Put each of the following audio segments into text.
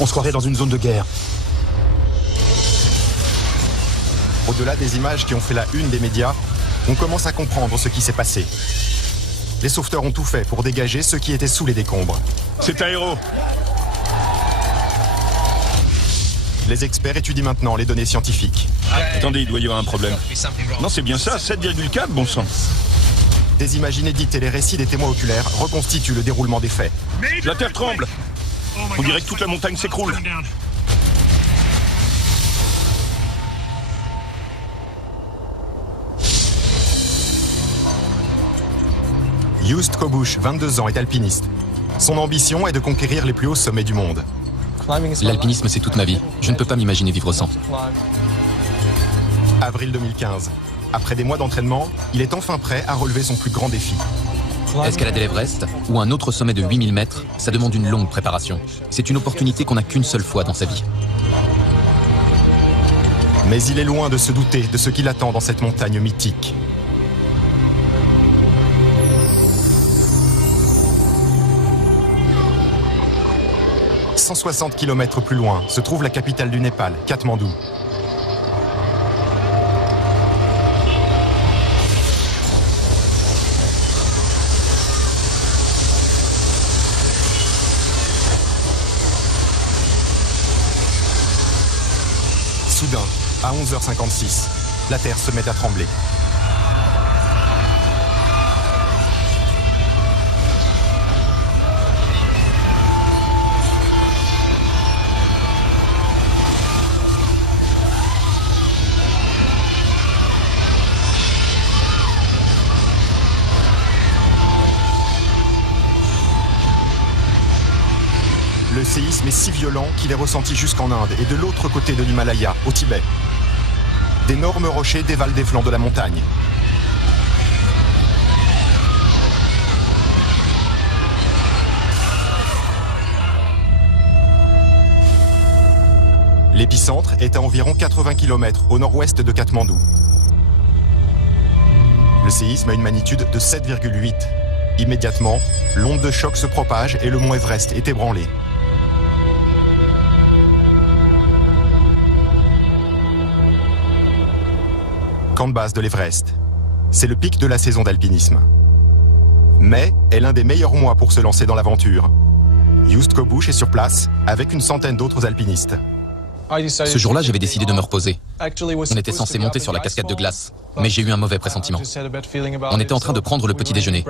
On se croirait dans une zone de guerre. Au-delà des images qui ont fait la une des médias, on commence à comprendre ce qui s'est passé. Les sauveteurs ont tout fait pour dégager ceux qui étaient sous les décombres. C'est un héros. Les experts étudient maintenant les données scientifiques. Attendez, il doit y avoir un problème. Non, c'est bien ça, 7,4, bon sang. Des images inédites et les récits des témoins oculaires reconstituent le déroulement des faits. La terre tremble. On dirait que toute la montagne s'écroule. Joost Kobusch, 22 ans, est alpiniste. Son ambition est de conquérir les plus hauts sommets du monde. L'alpinisme, c'est toute ma vie. Je ne peux pas m'imaginer vivre sans. Avril 2015. Après des mois d'entraînement, il est enfin prêt à relever son plus grand défi. Escalader l'Everest ou un autre sommet de 8000 mètres, ça demande une longue préparation. C'est une opportunité qu'on n'a qu'une seule fois dans sa vie. Mais il est loin de se douter de ce qui l'attend dans cette montagne mythique. « 160 km plus loin se trouve la capitale du Népal, Katmandou. Soudain, à 11h56, la Terre se met à trembler. Le séisme est si violent qu'il est ressenti jusqu'en Inde et de l'autre côté de l'Himalaya, au Tibet. D'énormes rochers dévalent des flancs de la montagne. L'épicentre est à environ 80 km au nord-ouest de Katmandou. Le séisme a une magnitude de 7,8. Immédiatement, l'onde de choc se propage et le mont Everest est ébranlé. Camp de base de l'Everest. C'est le pic de la saison d'alpinisme. Mai est l'un des meilleurs mois pour se lancer dans l'aventure. Joost Kobusch est sur place avec une centaine d'autres alpinistes. Ce jour-là, j'avais décidé de me reposer. On était censé monter sur la cascade de glace, mais j'ai eu un mauvais pressentiment. On était en train de prendre le petit déjeuner.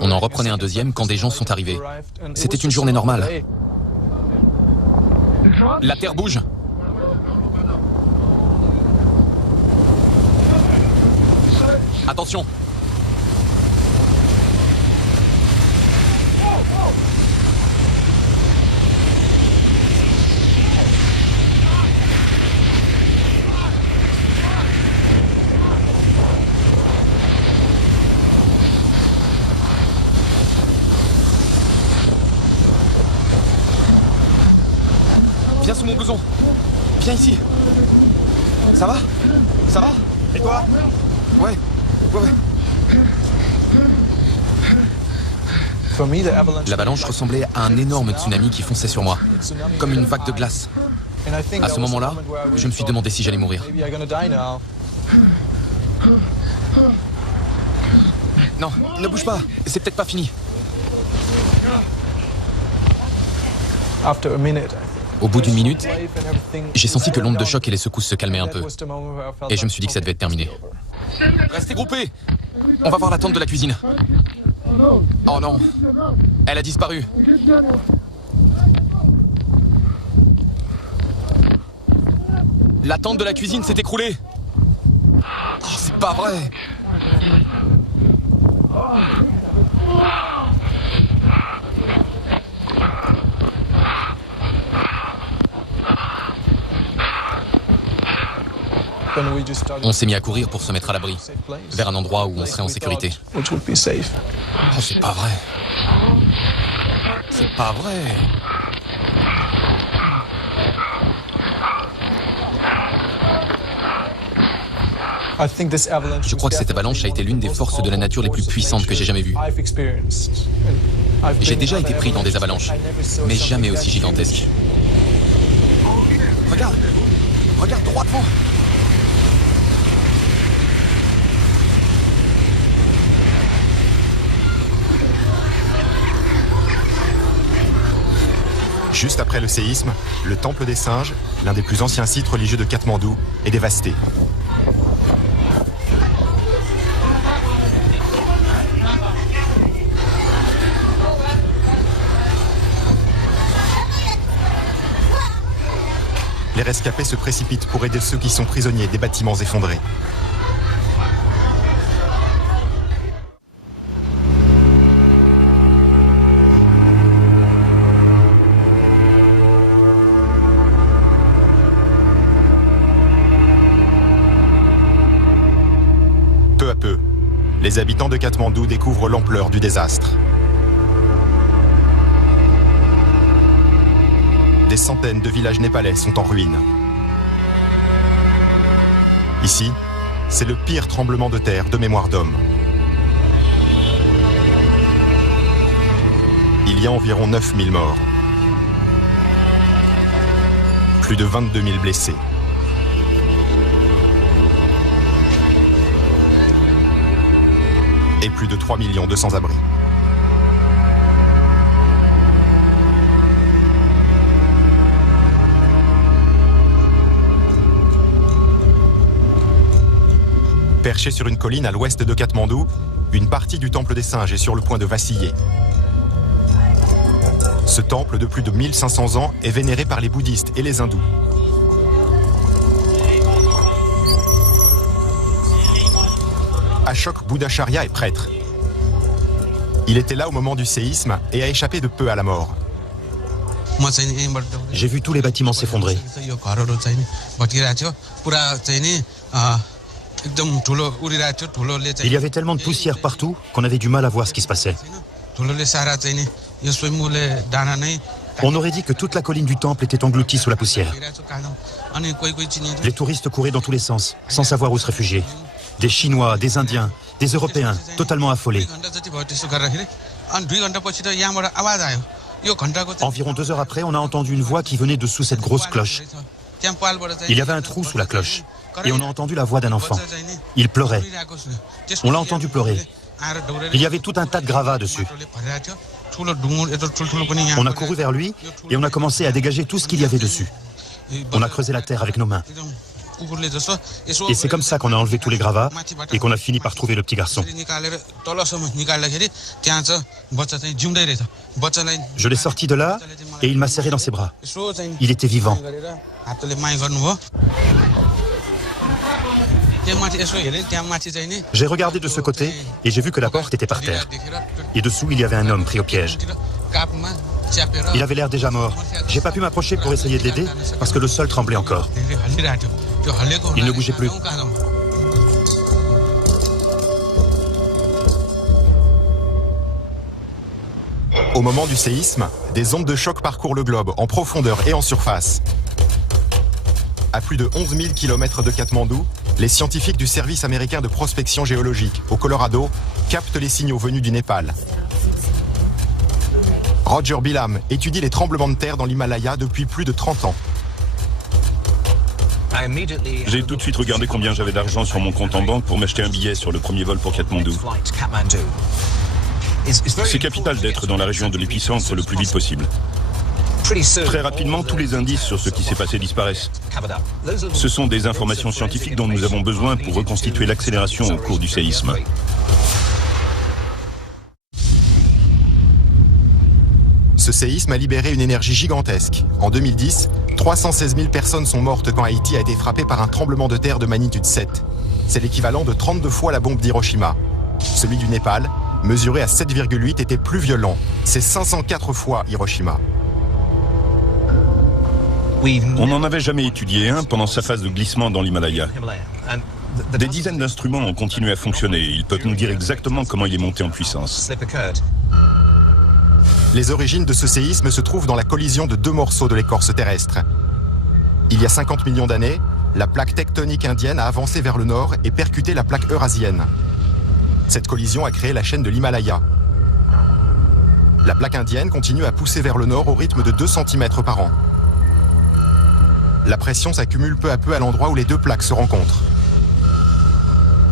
On en reprenait un deuxième quand des gens sont arrivés. C'était une journée normale. La terre bouge. Attention. Viens sous mon blouson. Viens ici. Ça va? Ça va? Et toi? Ouais. L'avalanche ressemblait à un énorme tsunami qui fonçait sur moi, comme une vague de glace. À ce moment-là, je me suis demandé si j'allais mourir. Non, ne bouge pas, c'est peut-être pas fini. Au bout d'une minute, j'ai senti que l'onde de choc et les secousses se calmaient un peu. Et je me suis dit que ça devait être terminé. Restez groupés! On va voir la tente de la cuisine. Oh non! Elle a disparu. La tente de la cuisine s'est écroulée. Oh, c'est pas vrai! On s'est mis à courir pour se mettre à l'abri, vers un endroit où on serait en sécurité. Oh, c'est pas vrai. C'est pas vrai. Je crois que cette avalanche a été l'une des forces de la nature les plus puissantes que j'ai jamais vues. J'ai déjà été pris dans des avalanches, mais jamais aussi gigantesques. Juste après le séisme, le Temple des Singes, l'un des plus anciens sites religieux de Katmandou, est dévasté. Les rescapés se précipitent pour aider ceux qui sont prisonniers des bâtiments effondrés. Peu à peu, les habitants de Katmandou découvrent l'ampleur du désastre. Des centaines de villages népalais sont en ruine. Ici, c'est le pire tremblement de terre de mémoire d'homme. Il y a environ 9000 morts. Plus de 22 000 blessés. Et plus de 3 millions de sans-abri. Perché sur une colline à l'ouest de Katmandou, une partie du Temple des Singes est sur le point de vaciller. Ce temple de plus de 1500 ans est vénéré par les bouddhistes et les hindous. Ashok Buddhacharya est prêtre. Il était là au moment du séisme et a échappé de peu à la mort. J'ai vu tous les bâtiments s'effondrer. Il y avait tellement de poussière partout qu'on avait du mal à voir ce qui se passait. On aurait dit que toute la colline du temple était engloutie sous la poussière. Les touristes couraient dans tous les sens, sans savoir où se réfugier. Des Chinois, des Indiens, des Européens, totalement affolés. Environ 2 heures après, on a entendu une voix qui venait de sous cette grosse cloche. Il y avait un trou sous la cloche. Et on a entendu la voix d'un enfant. Il pleurait. On l'a entendu pleurer. Il y avait tout un tas de gravats dessus. On a couru vers lui et on a commencé à dégager tout ce qu'il y avait dessus. On a creusé la terre avec nos mains. Et c'est comme ça qu'on a enlevé tous les gravats et qu'on a fini par trouver le petit garçon. Je l'ai sorti de là et il m'a serré dans ses bras. Il était vivant. J'ai regardé de ce côté et j'ai vu que la porte était par terre. Et dessous, il y avait un homme pris au piège. Il avait l'air déjà mort. J'ai pas pu m'approcher pour essayer de l'aider parce que le sol tremblait encore. Il ne bougeait plus. Au moment du séisme, des ondes de choc parcourent le globe en profondeur et en surface. À plus de 11 000 km de Katmandou, les scientifiques du service américain de prospection géologique au Colorado captent les signaux venus du Népal. Roger Bilham étudie les tremblements de terre dans l'Himalaya depuis plus de 30 ans. J'ai tout de suite regardé combien j'avais d'argent sur mon compte en banque pour m'acheter un billet sur le premier vol pour Katmandou. C'est capital d'être dans la région de l'épicentre le plus vite possible. Très rapidement, tous les indices sur ce qui s'est passé disparaissent. Ce sont des informations scientifiques dont nous avons besoin pour reconstituer l'accélération au cours du séisme. Ce séisme a libéré une énergie gigantesque. En 2010, 316 000 personnes sont mortes quand Haïti a été frappé par un tremblement de terre de magnitude 7. C'est l'équivalent de 32 fois la bombe d'Hiroshima. Celui du Népal, mesuré à 7,8, était plus violent. C'est 504 fois Hiroshima. On n'en avait jamais étudié un pendant sa phase de glissement dans l'Himalaya. Des dizaines d'instruments ont continué à fonctionner. Ils peuvent nous dire exactement comment il est monté en puissance. Les origines de ce séisme se trouvent dans la collision de 2 morceaux de l'écorce terrestre. Il y a 50 millions d'années, la plaque tectonique indienne a avancé vers le nord et percuté la plaque eurasienne. Cette collision a créé la chaîne de l'Himalaya. La plaque indienne continue à pousser vers le nord au rythme de 2 cm par an. La pression s'accumule peu à peu à l'endroit où les 2 plaques se rencontrent.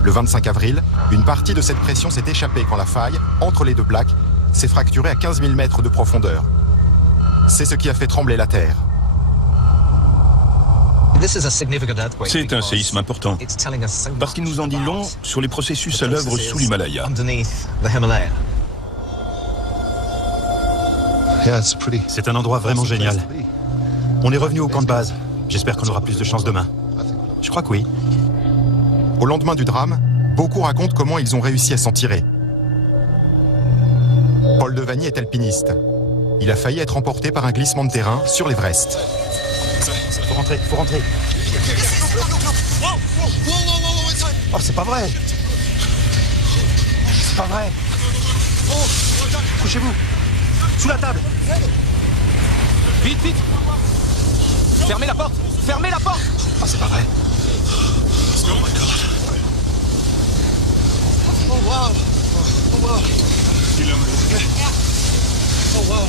Le 25 avril, une partie de cette pression s'est échappée quand la faille, entre les 2 plaques, s'est fracturée à 15 000 mètres de profondeur. C'est ce qui a fait trembler la Terre. C'est un séisme important, parce qu'il nous en dit long sur les processus à l'œuvre sous l'Himalaya. C'est un endroit vraiment génial. On est revenu au camp de base. J'espère qu'on aura plus de chance demain. Je crois que oui. Au lendemain du drame, beaucoup racontent comment ils ont réussi à s'en tirer. Paul Devany est alpiniste. Il a failli être emporté par un glissement de terrain sur l'Everest. Faut rentrer, faut rentrer. Oh, c'est pas vrai. C'est pas vrai. Couchez-vous. Sous la table. Vite, vite. Fermez la porte. Fermez la porte. Oh, c'est pas vrai. Oh my God. Oh wow. Oh wow. Oh wow.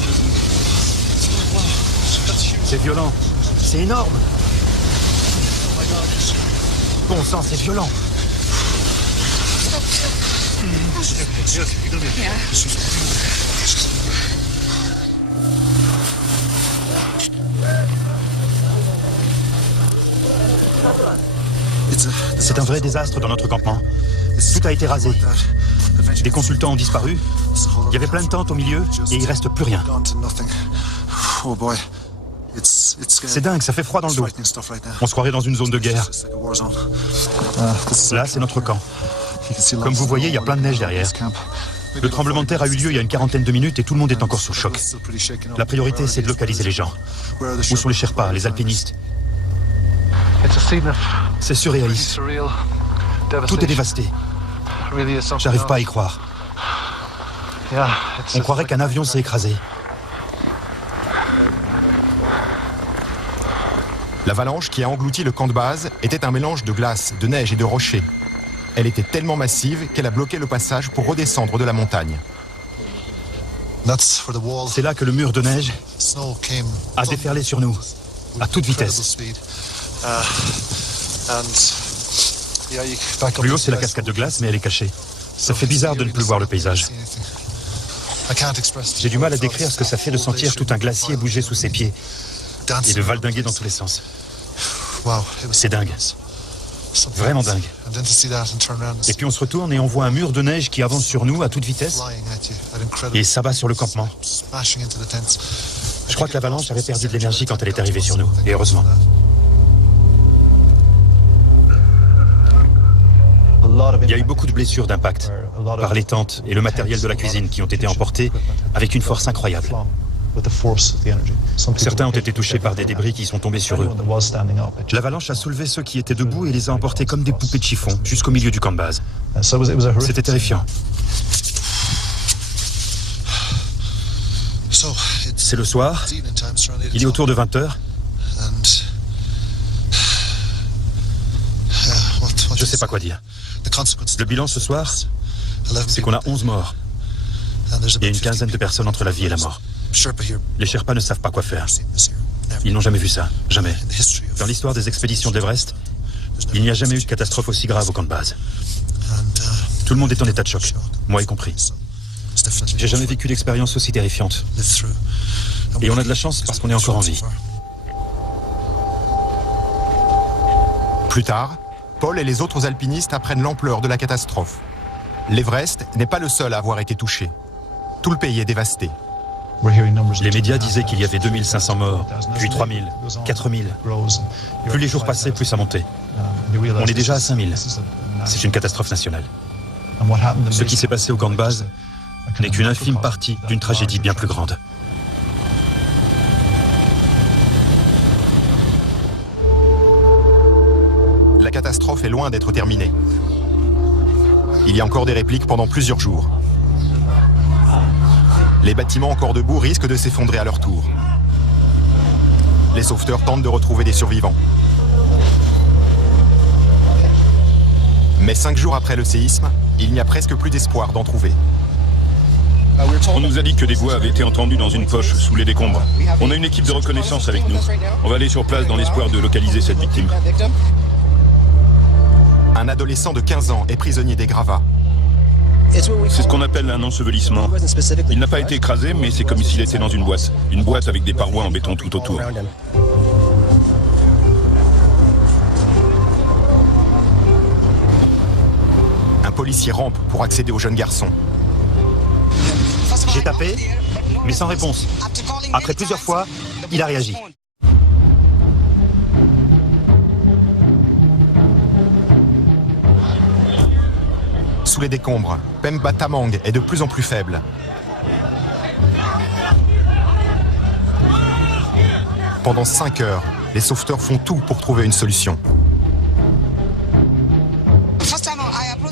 Oh wow. C'est violent. C'est énorme. Bon sang, c'est violent. C'est un vrai désastre dans notre campement. Tout a été rasé. Les consultants ont disparu. Il y avait plein de tentes au milieu et il reste plus rien. C'est dingue, ça fait froid dans le dos. On se croirait dans une zone de guerre. Là, c'est notre camp. Comme vous voyez, il y a plein de neige derrière. Le tremblement de terre a eu lieu il y a une quarantaine de minutes et tout le monde est encore sous choc. La priorité, c'est de localiser les gens. Où sont les Sherpas, les alpinistes? C'est surréaliste. Tout est dévasté. J'arrive pas à y croire. On croirait qu'un avion s'est écrasé. L'avalanche qui a englouti le camp de base était un mélange de glace, de neige et de rochers. Elle était tellement massive qu'elle a bloqué le passage pour redescendre de la montagne. C'est là que le mur de neige a déferlé sur nous, à toute vitesse. Plus haut, c'est la cascade de glace, mais elle est cachée. Ça fait bizarre de ne plus voir le paysage. J'ai du mal à décrire ce que ça fait de sentir tout un glacier bouger sous ses pieds et de valdinguer dans tous les sens. C'est dingue. Vraiment dingue. Et puis on se retourne et on voit un mur de neige qui avance sur nous à toute vitesse et s'abat sur le campement. Je crois que l'avalanche avait perdu de l'énergie quand elle est arrivée sur nous, et heureusement. Il y a eu beaucoup de blessures d'impact par les tentes et le matériel de la cuisine qui ont été emportés avec une force incroyable. Certains ont été touchés par des débris qui sont tombés sur eux. L'avalanche a soulevé ceux qui étaient debout et les a emportés comme des poupées de chiffon jusqu'au milieu du camp de base. C'était terrifiant. C'est le soir, il est autour de 20 h. Je sais pas quoi dire. Le bilan ce soir, c'est qu'on a 11 morts et une quinzaine de personnes entre la vie et la mort. Les Sherpas ne savent pas quoi faire. Ils n'ont jamais vu ça, jamais. Dans l'histoire des expéditions d'Everest, il n'y a jamais eu de catastrophe aussi grave au camp de base. Tout le monde est en état de choc, moi y compris. J'ai jamais vécu d'expérience aussi terrifiante. Et on a de la chance parce qu'on est encore en vie. Plus tard, Paul et les autres alpinistes apprennent l'ampleur de la catastrophe. L'Everest n'est pas le seul à avoir été touché. Tout le pays est dévasté. Les médias disaient qu'il y avait 2500 morts, puis 3000, 4000. Plus les jours passaient, plus ça montait. On est déjà à 5000. C'est une catastrophe nationale. Ce qui s'est passé au camp de base n'est qu'une infime partie d'une tragédie bien plus grande. La catastrophe est loin d'être terminée. Il y a encore des répliques pendant plusieurs jours. Les bâtiments encore debout risquent de s'effondrer à leur tour. Les sauveteurs tentent de retrouver des survivants. Mais 5 jours après le séisme, il n'y a presque plus d'espoir d'en trouver. On nous a dit que des voix avaient été entendues dans une poche sous les décombres. On a une équipe de reconnaissance avec nous. On va aller sur place dans l'espoir de localiser cette victime. Un adolescent de 15 ans est prisonnier des gravats. C'est ce qu'on appelle un ensevelissement. Il n'a pas été écrasé, mais c'est comme s'il était dans une boîte. Une boîte avec des parois en béton tout autour. Un policier rampe pour accéder au jeune garçon. J'ai tapé, mais sans réponse. Après plusieurs fois, il a réagi. Sous les décombres, Pemba Tamang est de plus en plus faible. Pendant 5 heures, les sauveteurs font tout pour trouver une solution.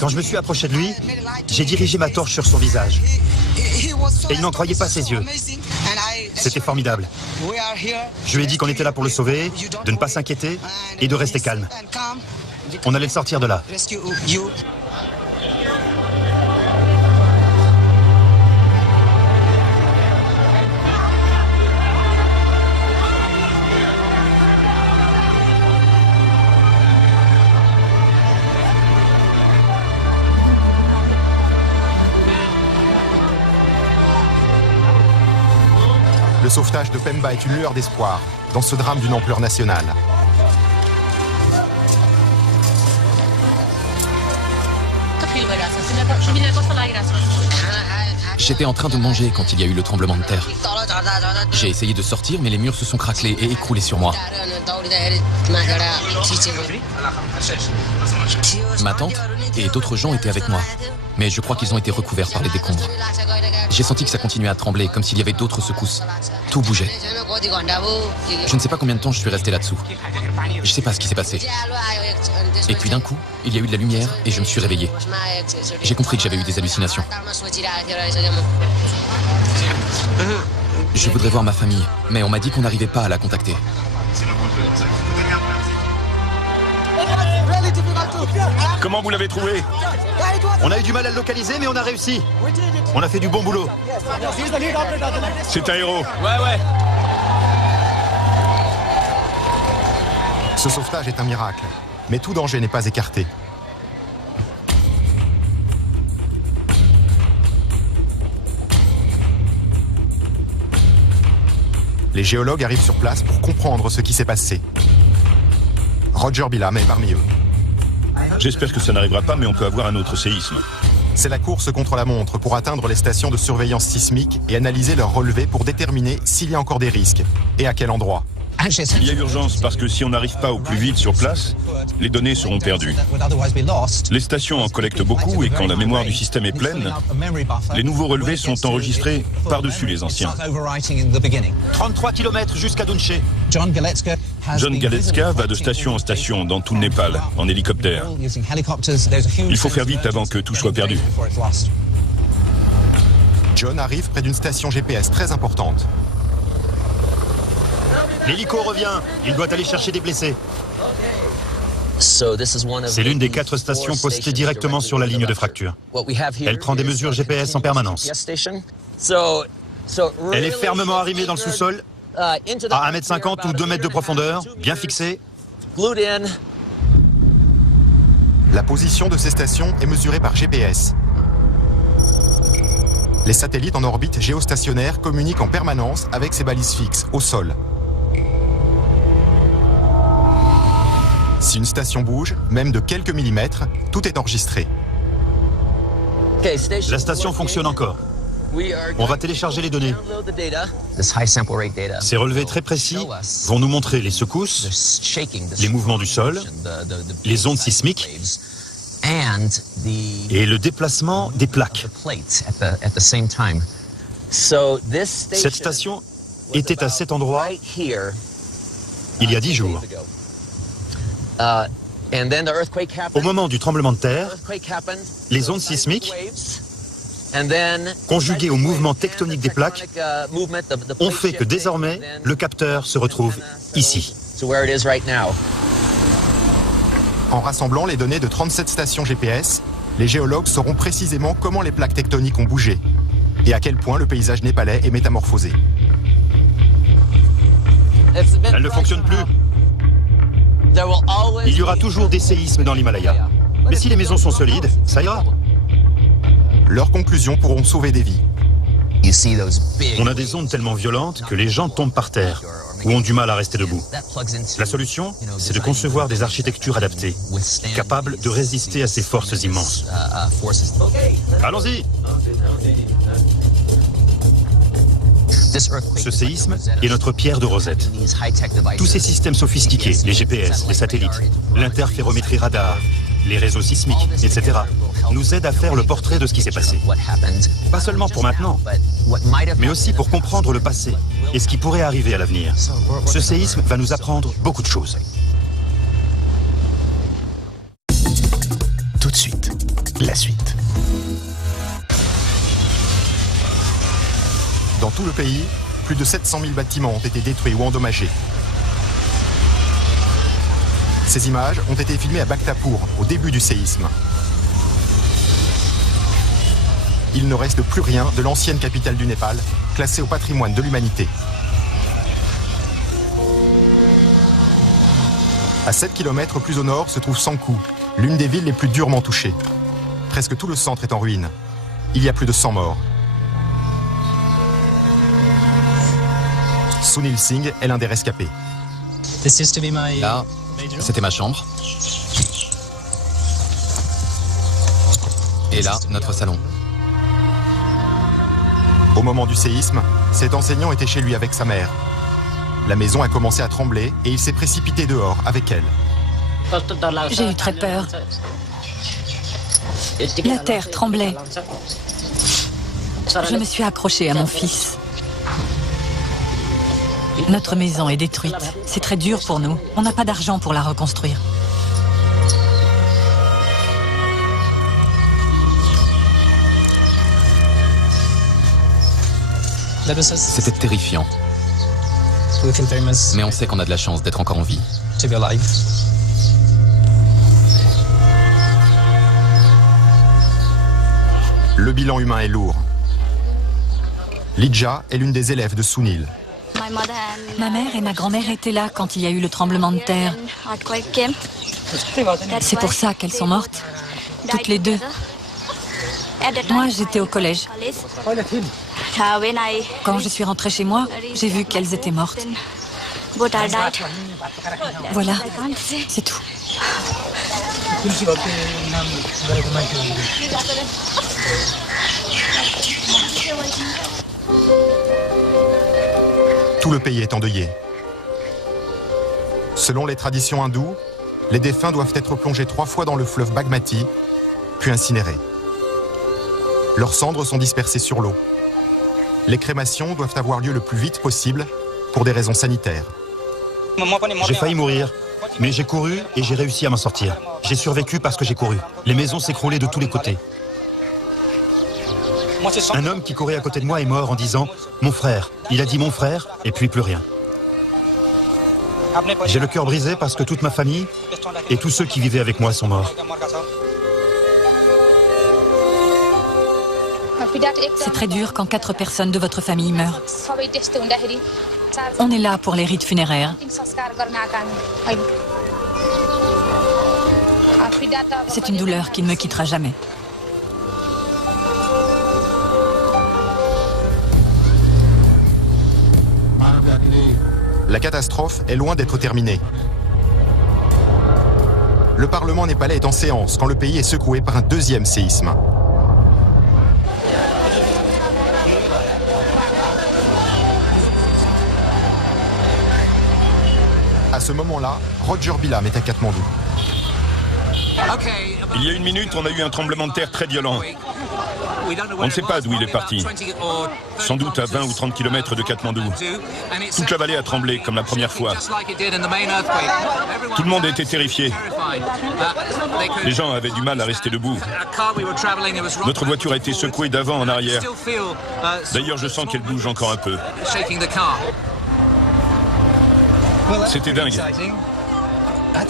Quand je me suis approché de lui, j'ai dirigé ma torche sur son visage. Et il n'en croyait pas ses yeux. C'était formidable. Je lui ai dit qu'on était là pour le sauver, de ne pas s'inquiéter et de rester calme. On allait le sortir de là. Le sauvetage de Pemba est une lueur d'espoir dans ce drame d'une ampleur nationale. J'étais en train de manger quand il y a eu le tremblement de terre. J'ai essayé de sortir, mais les murs se sont craquelés et écroulés sur moi. Ma tante et d'autres gens étaient avec moi, mais je crois qu'ils ont été recouverts par les décombres. J'ai senti que ça continuait à trembler, comme s'il y avait d'autres secousses. Tout bougeait. Je ne sais pas combien de temps je suis resté là-dessous. Je ne sais pas ce qui s'est passé. Et puis d'un coup, il y a eu de la lumière et je me suis réveillé. J'ai compris que j'avais eu des hallucinations. Je voudrais voir ma famille, mais on m'a dit qu'on n'arrivait pas à la contacter. Comment vous l'avez trouvé? On a eu du mal à le localiser, mais on a réussi. On a fait du bon boulot. C'est un héros. Ouais. Ce sauvetage est un miracle, mais tout danger n'est pas écarté. Les géologues arrivent sur place pour comprendre ce qui s'est passé. Roger Bilham est parmi eux. J'espère que ça n'arrivera pas, mais on peut avoir un autre séisme. C'est la course contre la montre pour atteindre les stations de surveillance sismique et analyser leurs relevés pour déterminer s'il y a encore des risques et à quel endroit. Il y a urgence parce que si on n'arrive pas au plus vite sur place, les données seront perdues. Les stations en collectent beaucoup et quand la mémoire du système est pleine, les nouveaux relevés sont enregistrés par-dessus les anciens. 33 km jusqu'à Dunché. John Galetska va de station en station dans tout le Népal, en hélicoptère. Il faut faire vite avant que tout soit perdu. John arrive près d'une station GPS très importante. L'hélico revient. Il doit aller chercher des blessés. C'est l'une des 4 stations postées directement sur la ligne de fracture. Elle prend des mesures GPS en permanence. Elle est fermement arrimée dans le sous-sol, à 1,50 m ou 2 mètres de profondeur, bien fixée. La position de ces stations est mesurée par GPS. Les satellites en orbite géostationnaire communiquent en permanence avec ces balises fixes, au sol. Si une station bouge, même de quelques millimètres, tout est enregistré. La station fonctionne encore. On va télécharger les données. Ces relevés très précis vont nous montrer les secousses, les mouvements du sol, les ondes sismiques et le déplacement des plaques. Cette station était à cet endroit il y a 10 jours. Au moment du tremblement de terre, les ondes sismiques, conjuguées au mouvement tectonique des plaques, ont fait que désormais, le capteur se retrouve ici. En rassemblant les données de 37 stations GPS, les géologues sauront précisément comment les plaques tectoniques ont bougé et à quel point le paysage népalais est métamorphosé. Elle ne fonctionne plus. Il y aura toujours des séismes dans l'Himalaya. Mais si les maisons sont solides, ça ira. Leurs conclusions pourront sauver des vies. On a des ondes tellement violentes que les gens tombent par terre ou ont du mal à rester debout. La solution, c'est de concevoir des architectures adaptées, capables de résister à ces forces immenses. Allons-y! Ce séisme est notre pierre de Rosette. Tous ces systèmes sophistiqués, les GPS, les satellites, l'interférométrie radar, les réseaux sismiques, etc., nous aident à faire le portrait de ce qui s'est passé. Pas seulement pour maintenant, mais aussi pour comprendre le passé et ce qui pourrait arriver à l'avenir. Ce séisme va nous apprendre beaucoup de choses. Tout de suite, la suite. Dans tout le pays, plus de 700 000 bâtiments ont été détruits ou endommagés. Ces images ont été filmées à Bhaktapur, au début du séisme. Il ne reste plus rien de l'ancienne capitale du Népal, classée au patrimoine de l'humanité. À 7 km plus au nord se trouve Sanku, l'une des villes les plus durement touchées. Presque tout le centre est en ruine. Il y a plus de 100 morts. Sunil Singh est l'un des rescapés. Là, c'était ma chambre. Et là, notre salon. Au moment du séisme, cet enseignant était chez lui avec sa mère. La maison a commencé à trembler et il s'est précipité dehors avec elle. J'ai eu très peur. La terre tremblait. Je me suis accrochée à mon fils. Notre maison est détruite. C'est très dur pour nous. On n'a pas d'argent pour la reconstruire. C'était terrifiant. Mais on sait qu'on a de la chance d'être encore en vie. Le bilan humain est lourd. Lidja est l'une des élèves de Sunil. Ma mère et ma grand-mère étaient là quand il y a eu le tremblement de terre. C'est pour ça qu'elles sont mortes, toutes les deux. Moi, j'étais au collège. Quand je suis rentrée chez moi, j'ai vu qu'elles étaient mortes. Voilà, c'est tout. Tout le pays est endeuillé. Selon les traditions hindoues, les défunts doivent être plongés 3 fois dans le fleuve Bagmati, puis incinérés. Leurs cendres sont dispersées sur l'eau. Les crémations doivent avoir lieu le plus vite possible pour des raisons sanitaires. J'ai failli mourir, mais j'ai couru et j'ai réussi à m'en sortir. J'ai survécu parce que j'ai couru. Les maisons s'écroulaient de tous les côtés. Un homme qui courait à côté de moi est mort en disant « Mon frère ». Il a dit « Mon frère » et puis plus rien. J'ai le cœur brisé parce que toute ma famille et tous ceux qui vivaient avec moi sont morts. C'est très dur quand 4 personnes de votre famille meurent. On est là pour les rites funéraires. C'est une douleur qui ne me quittera jamais. La catastrophe est loin d'être terminée. Le Parlement népalais est en séance quand le pays est secoué par un deuxième séisme. À ce moment-là, Roger Bilam est à Katmandou. Il y a 1 minute, on a eu un tremblement de terre très violent. On ne sait pas d'où il est parti. Sans doute à 20 ou 30 km de Katmandou. Toute la vallée a tremblé comme la première fois. Tout le monde était terrifié. Les gens avaient du mal à rester debout. Notre voiture a été secouée d'avant en arrière. D'ailleurs, je sens qu'elle bouge encore un peu. C'était dingue.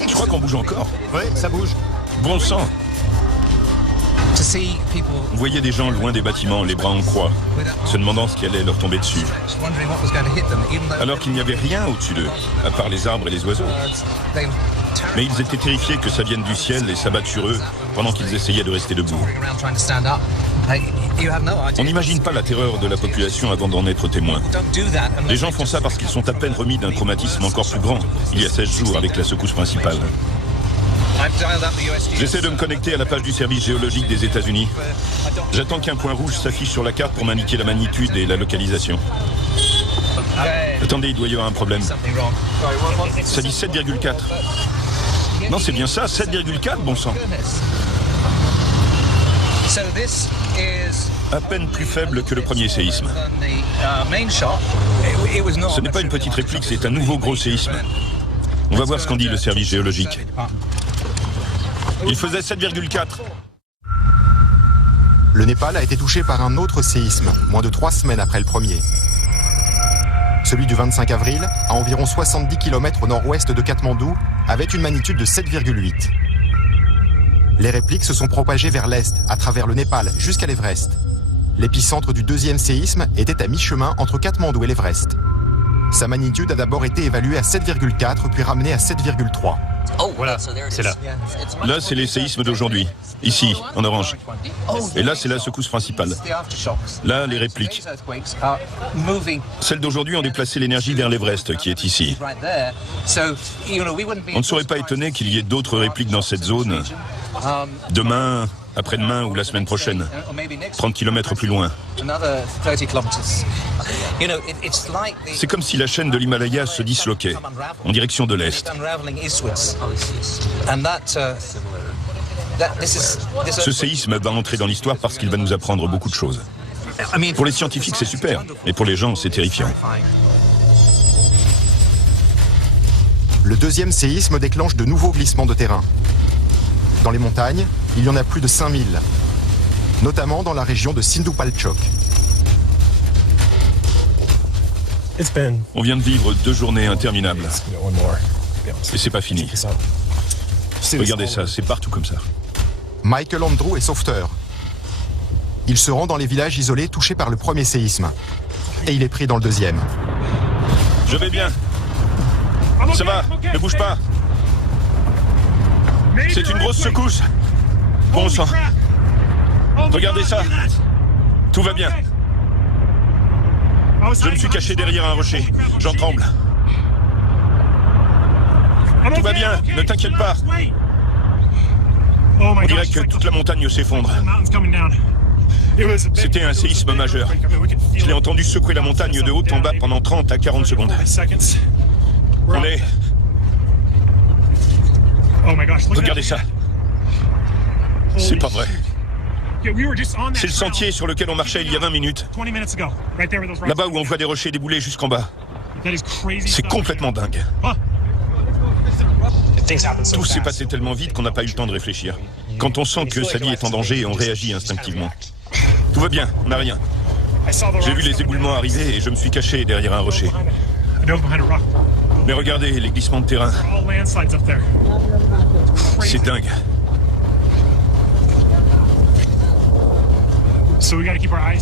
Je crois qu'on bouge encore. Oui, ça bouge. Bon sang. On voyait des gens loin des bâtiments, les bras en croix, se demandant ce qui allait leur tomber dessus. Alors qu'il n'y avait rien au-dessus d'eux, à part les arbres et les oiseaux. Mais ils étaient terrifiés que ça vienne du ciel et s'abatte sur eux pendant qu'ils essayaient de rester debout. On n'imagine pas la terreur de la population avant d'en être témoin. Les gens font ça parce qu'ils sont à peine remis d'un traumatisme encore plus grand, il y a 16 jours avec la secousse principale. J'essaie de me connecter à la page du service géologique des États-Unis. J'attends qu'un point rouge s'affiche sur la carte pour m'indiquer la magnitude et la localisation. Attendez, il doit y avoir un problème. Ça dit 7,4. Non, c'est bien ça, 7,4, bon sang. À peine plus faible que le premier séisme. Ce n'est pas une petite réplique, c'est un nouveau gros séisme. On va voir ce qu'en dit le service géologique. Il faisait 7,4. Le Népal a été touché par un autre séisme, moins de 3 semaines après le premier. Celui du 25 avril, à environ 70 km au nord-ouest de Katmandou, avait une magnitude de 7,8. Les répliques se sont propagées vers l'est, à travers le Népal, jusqu'à l'Everest. L'épicentre du deuxième séisme était à mi-chemin entre Katmandou et l'Everest. Sa magnitude a d'abord été évaluée à 7,4 puis ramenée à 7,3. Voilà, c'est là. Là, c'est les séismes d'aujourd'hui. Ici, en orange. Et là, c'est la secousse principale. Là, les répliques. Celles d'aujourd'hui ont déplacé l'énergie vers l'Everest, qui est ici. On ne serait pas étonné qu'il y ait d'autres répliques dans cette zone demain, après-demain ou la semaine prochaine. 30 km plus loin. C'est comme si la chaîne de l'Himalaya se disloquait en direction de l'Est. Ce séisme va entrer dans l'histoire parce qu'il va nous apprendre beaucoup de choses. Pour les scientifiques, c'est super, mais pour les gens, c'est terrifiant. Le deuxième séisme déclenche de nouveaux glissements de terrain. Dans les montagnes, il y en a plus de 5000, notamment dans la région de Sindupalchok. On vient de vivre 2 journées interminables. Et c'est pas fini. Regardez ça, c'est partout comme ça. Michael Andrew est sauveteur. Il se rend dans les villages isolés touchés par le premier séisme. Et il est pris dans le deuxième. Je vais bien. Ça va, ne bouge pas. C'est une grosse secousse. Bon sang. Regardez ça. Tout va bien. Je me suis caché derrière un rocher. J'en tremble. Tout va bien, ne t'inquiète pas. On dirait que toute la montagne s'effondre. C'était un séisme majeur. Je l'ai entendu secouer la montagne de haut en bas pendant 30 à 40 secondes. On est... Regardez ça. C'est pas vrai. C'est le sentier sur lequel on marchait il y a 20 minutes. Là-bas où on voit des rochers débouler jusqu'en bas. C'est complètement dingue. Tout s'est passé tellement vite qu'on n'a pas eu le temps de réfléchir. Quand on sent que sa vie est en danger, on réagit instinctivement. Tout va bien, on n'a rien. J'ai vu les éboulements arriver et je me suis caché derrière un rocher. Mais regardez les glissements de terrain. C'est dingue.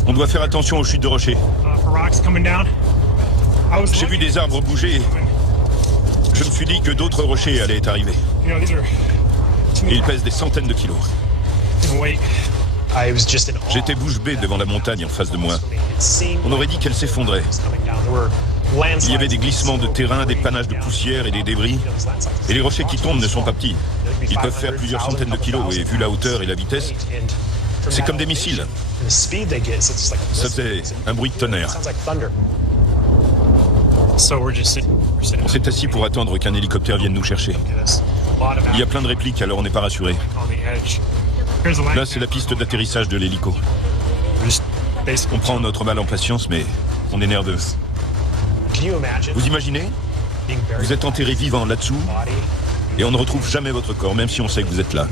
On doit faire attention aux chutes de rochers. J'ai vu des arbres bouger. Je me suis dit que d'autres rochers allaient arriver. Et ils pèsent des centaines de kilos. J'étais bouche bée devant la montagne en face de moi. On aurait dit qu'elle s'effondrait. Il y avait des glissements de terrain, des panaches de poussière et des débris. Et les rochers qui tombent ne sont pas petits. Ils peuvent faire plusieurs centaines de kilos et vu la hauteur et la vitesse, c'est comme des missiles. Ça faisait un bruit de tonnerre. On s'est assis pour attendre qu'un hélicoptère vienne nous chercher. Il y a plein de répliques, alors on n'est pas rassuré. Là, c'est la piste d'atterrissage de l'hélico. On prend notre mal en patience, mais on est nerveux. Vous imaginez? Vous êtes enterré vivant là-dessous et on ne retrouve jamais votre corps, même si on sait que vous êtes là.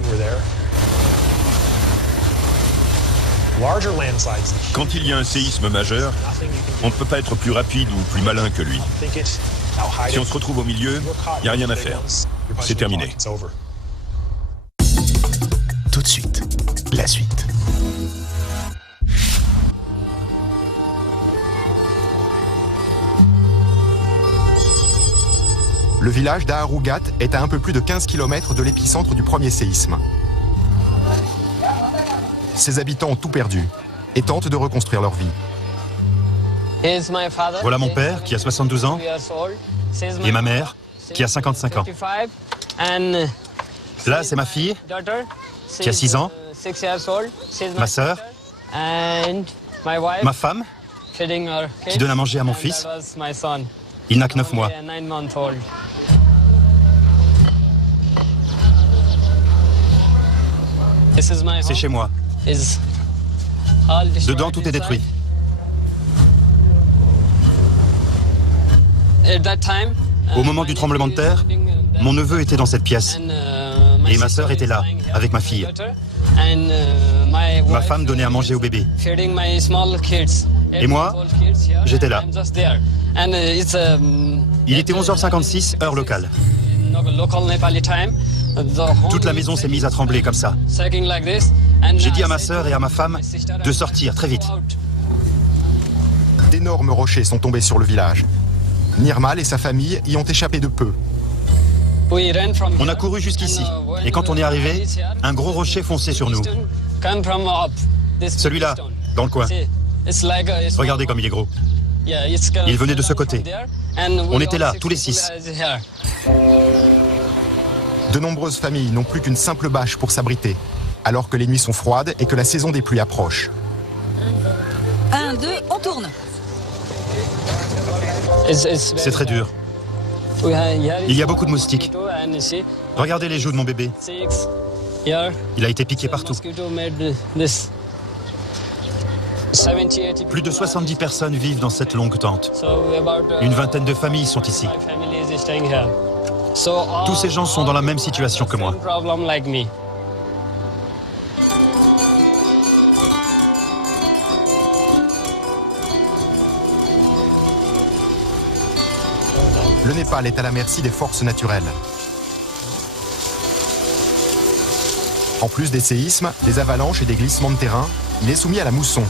Quand il y a un séisme majeur, on ne peut pas être plus rapide ou plus malin que lui. Si on se retrouve au milieu, il n'y a rien à faire. C'est terminé. Tout de suite, la suite. Le village d'Aharugat est à un peu plus de 15 km de l'épicentre du premier séisme. Ses habitants ont tout perdu. et tentent de reconstruire leur vie. Voilà mon père, qui a 72 ans, et ma mère, qui a 55 ans. Là, c'est ma fille, qui a 6 ans, ma sœur, ma femme, qui donne à manger à mon fils. Il n'a que 9 mois. C'est chez moi. Dedans, tout est détruit. Au moment du tremblement de terre, mon neveu était dans cette pièce. Et ma sœur était là, avec ma fille. Ma femme donnait à manger au bébé. Et moi, j'étais là. Il était 11h56, heure locale. Toute la maison s'est mise à trembler comme ça. J'ai dit à ma sœur et à ma femme de sortir très vite. D'énormes rochers sont tombés sur le village. Nirmal et sa famille y ont échappé de peu. On a couru jusqu'ici. Et quand on est arrivé, un gros rocher fonçait sur nous. Celui-là, dans le coin. Regardez comme il est gros. Il venait de ce côté. On était là, tous les 6. De nombreuses familles n'ont plus qu'une simple bâche pour s'abriter, alors que les nuits sont froides et que la saison des pluies approche. 1, 2, on tourne. C'est très dur. Il y a beaucoup de moustiques. Regardez les joues de mon bébé. Il a été piqué partout. Plus de 70 personnes vivent dans cette longue tente. Une vingtaine de familles sont ici. Tous ces gens sont dans la même situation que moi. Le Népal est à la merci des forces naturelles. En plus des séismes, des avalanches et des glissements de terrain, il est soumis à la mousson.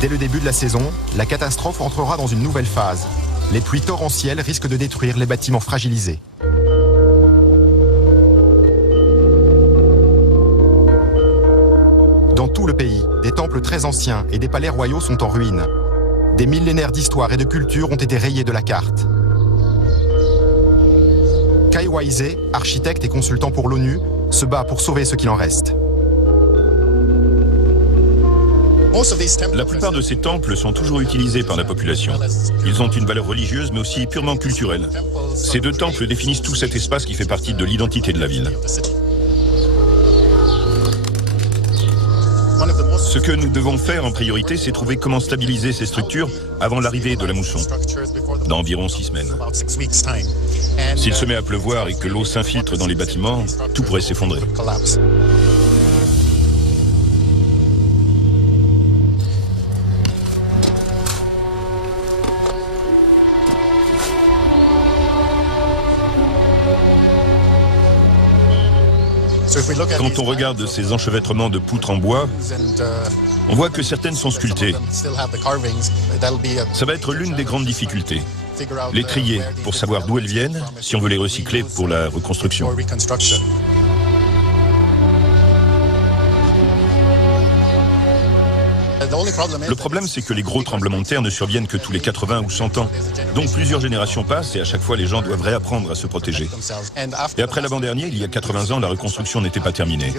Dès le début de la saison, la catastrophe entrera dans une nouvelle phase. Les pluies torrentielles risquent de détruire les bâtiments fragilisés. Dans tout le pays, des temples très anciens et des palais royaux sont en ruine. Des millénaires d'histoire et de culture ont été rayés de la carte. Kai Waise, architecte et consultant pour l'ONU, se bat pour sauver ce qu'il en reste. La plupart de ces temples sont toujours utilisés par la population. Ils ont une valeur religieuse, mais aussi purement culturelle. Ces 2 temples définissent tout cet espace qui fait partie de l'identité de la ville. Ce que nous devons faire en priorité, c'est trouver comment stabiliser ces structures avant l'arrivée de la mousson, dans environ 6 semaines. S'il se met à pleuvoir et que l'eau s'infiltre dans les bâtiments, tout pourrait s'effondrer. Quand on regarde ces enchevêtrements de poutres en bois, on voit que certaines sont sculptées. Ça va être l'une des grandes difficultés. Les trier pour savoir d'où elles viennent, si on veut les recycler pour la reconstruction. Le problème, c'est que les gros tremblements de terre ne surviennent que tous les 80 ou 100 ans. Donc plusieurs générations passent et à chaque fois, les gens doivent réapprendre à se protéger. Et après l'avant-dernier, il y a 80 ans, la reconstruction n'était pas terminée.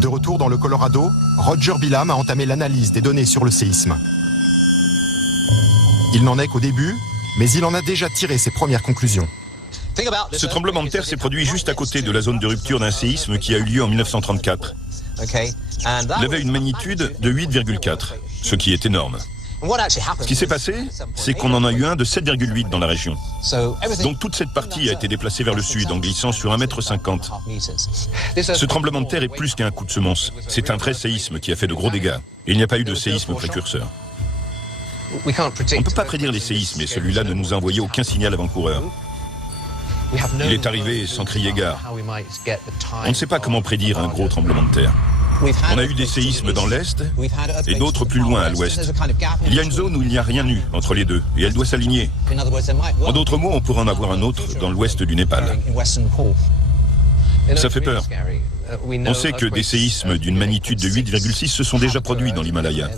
De retour dans le Colorado, Roger Bilham a entamé l'analyse des données sur le séisme. Il n'en est qu'au début, mais il en a déjà tiré ses premières conclusions. Ce tremblement de terre s'est produit juste à côté de la zone de rupture d'un séisme qui a eu lieu en 1934. Il avait une magnitude de 8,4, ce qui est énorme. Ce qui s'est passé, c'est qu'on en a eu un de 7,8 dans la région. Donc toute cette partie a été déplacée vers le sud en glissant sur 1,50 m. Ce tremblement de terre est plus qu'un coup de semonce. C'est un vrai séisme qui a fait de gros dégâts. Et il n'y a pas eu de séisme précurseur. On ne peut pas prédire les séismes et celui-là ne nous a envoyé aucun signal avant-coureur. Il est arrivé sans crier gare. On ne sait pas comment prédire un gros tremblement de terre. On a eu des séismes dans l'est et d'autres plus loin à l'ouest. Il y a une zone où il n'y a rien eu entre les deux et elle doit s'aligner. En d'autres mots, on pourrait en avoir un autre dans l'ouest du Népal. Ça fait peur. On sait que des séismes d'une magnitude de 8,6 se sont déjà produits dans l'Himalaya.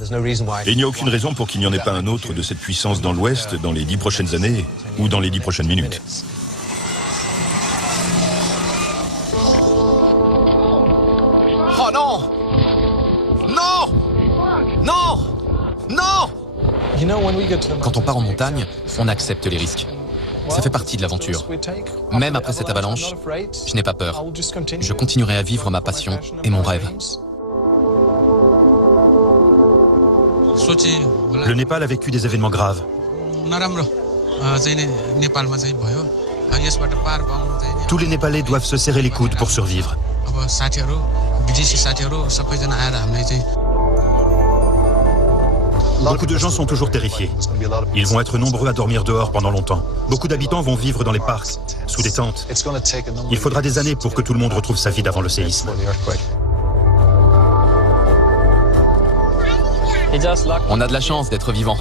Et il n'y a aucune raison pour qu'il n'y en ait pas un autre de cette puissance dans l'Ouest dans les 10 prochaines années ou dans les 10 prochaines minutes. Oh non! Non! Non! Non! Quand on part en montagne, on accepte les risques. Ça fait partie de l'aventure. Même après cette avalanche, je n'ai pas peur. Je continuerai à vivre ma passion et mon rêve. Le Népal a vécu des événements graves. Tous les Népalais doivent se serrer les coudes pour survivre. Beaucoup de gens sont toujours terrifiés. Ils vont être nombreux à dormir dehors pendant longtemps. Beaucoup d'habitants vont vivre dans les parcs, sous des tentes. Il faudra des années pour que tout le monde retrouve sa vie d'avant le séisme. On a de la chance d'être vivant.